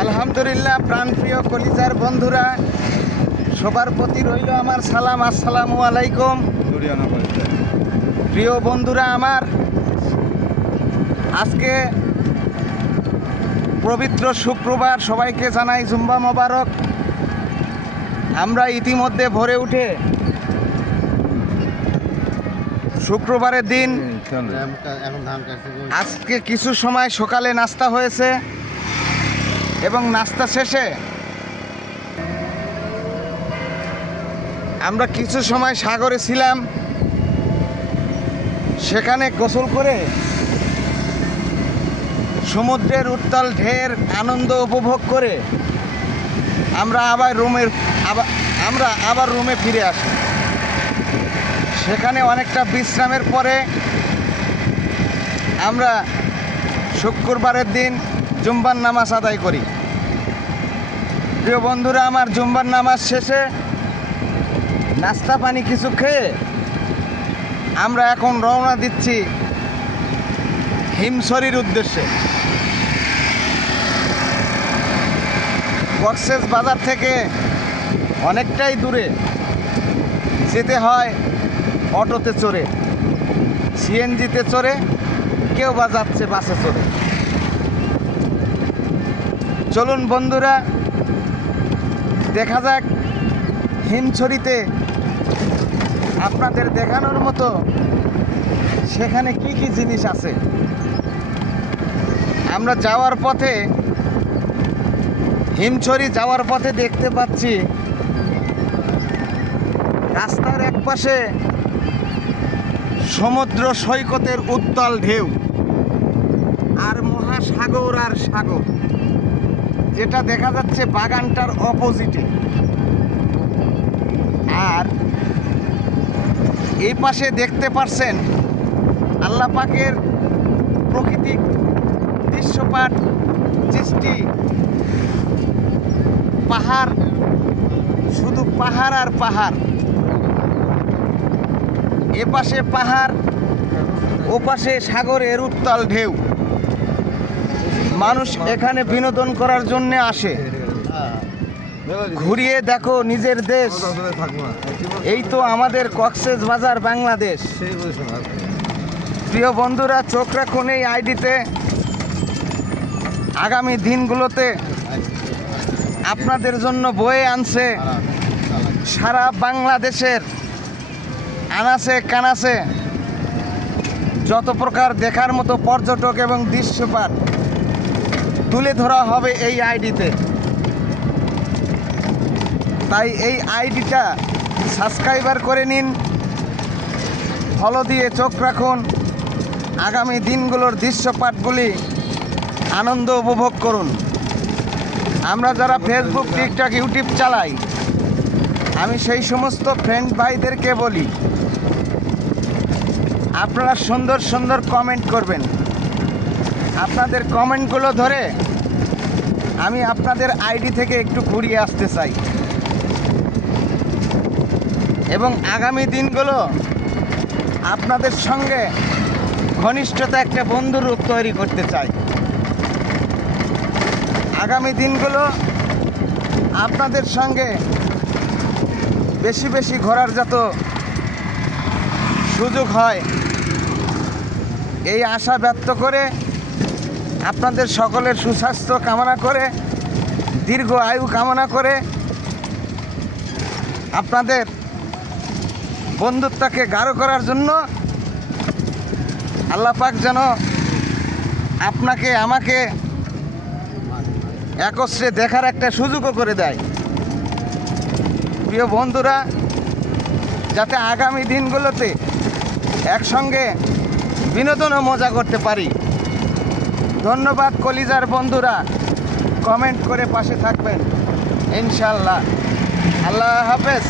আলহামদুলিল্লাহ, প্রাণপ্রিয় কলিজার বন্ধুরা, সবার প্রতি রইল আমার সালাম। আসসালামু আলাইকুম। প্রিয় বন্ধুরা আমার, আজকে পবিত্র শুক্রবার, সবাইকে জানাই জুম্বা মোবারক। আমরা ইতিমধ্যে ভোরে উঠে শুক্রবারের দিন আজকে কিছু সময় সকালে নাস্তা হয়েছে এবং নাস্তা শেষে আমরা কিছু সময় সাগরে ছিলাম। সেখানে গোসল করে সমুদ্রের উত্তাল ঢের আনন্দ উপভোগ করে আমরা আবার রুমে ফিরে আসি। সেখানে অনেকটা বিশ্রামের পরে আমরা শুক্রবারের দিন জুম্বার নামাজ আদায় করি। প্রিয় বন্ধুরা আমার, জুম্বার নামাজ শেষে নাস্তা পানি কিছু খেয়ে আমরা এখন রওনা দিচ্ছি হিমছড়ির উদ্দেশ্যে। কক্সেস বাজার থেকে অনেকটাই দূরে যেতে হয় অটোতে চড়ে, সিএনজিতে চড়ে, কেউ বা যাচ্ছে বাসে চড়ে। চলুন বন্ধুরা, দেখা যাক হিমছড়িতে আপনাদের দেখানোর মতো সেখানে কি কি জিনিস আছে। আমরা যাওয়ার পথে, হিমছড়ি যাওয়ার পথে দেখতে পাচ্ছি রাস্তার একপাশে সমুদ্র সৈকতের উত্তাল ঢেউ আর মহাসাগর আর সাগর, যেটা দেখা যাচ্ছে বাগানটার অপোজিটে। আর এই পাশে দেখতে পাচ্ছেন আল্লাহ পাকের প্রাকৃতিক দৃশ্যপাট সৃষ্টি, পাহাড়, শুধু পাহাড় আর পাহাড়। এ পাশে পাহাড়, ও পাশে সাগরের উত্তাল ঢেউ। মানুষ এখানে বিনোদন করার জন্য আসে। ঘুরিয়ে দেখো নিজের দেশ। এই তো আমাদের কক্সেস বাজার, বাংলাদেশ। প্রিয় বন্ধুরা, চোখ রাখুন এই আইডিতে। আগামী দিনগুলোতে আপনাদের জন্য বয়ে আনছে সারা বাংলাদেশের আনাচে কানাচে যত প্রকার দেখার মতো পর্যটক এবং দৃশ্যপাট তুলে ধরা হবে এই আইডিতে। তাই এই আইডিটা সাবস্ক্রাইবার করে নিন, ফলো দিয়ে চোখ রাখুন। আগামী দিনগুলোর দৃশ্যপাটগুলি আনন্দ উপভোগ করুন। আমরা যারা ফেসবুক, টিকটক, ইউটিউব চালাই, আমি সেই সমস্ত ফ্রেন্ড ভাইদেরকে বলি, আপনারা সুন্দর সুন্দর কমেন্ট করবেন। আপনাদের কমেন্টগুলো ধরে আমি আপনাদের আইডি থেকে একটু ঘুরিয়ে আসতে চাই এবং আগামী দিনগুলো আপনাদের সঙ্গে ঘনিষ্ঠতা, একটা বন্ধুরূপ তৈরি করতে চাই। আগামী দিনগুলো আপনাদের সঙ্গে বেশি বেশি ঘোরার যত সুযোগ হয়, এই আশা ব্যক্ত করে আপনাদের সকলের সুস্বাস্থ্য কামনা করে, দীর্ঘ আয়ু কামনা করে, আপনাদের বন্ধুত্বকে গাঢ় করার জন্য আল্লাহ পাক যেন আপনাকে আমাকে একত্রে দেখার একটা সুযোগও করে দেয়। প্রিয় বন্ধুরা, যাতে আগামী দিনগুলোতে একসঙ্গে বিনোদন ও মজা করতে পারি। ধন্যবাদ কলিজার বন্ধুরা, কমেন্ট করে পাশে থাকবেন ইনশাআল্লাহ। আল্লাহ হাফেজ।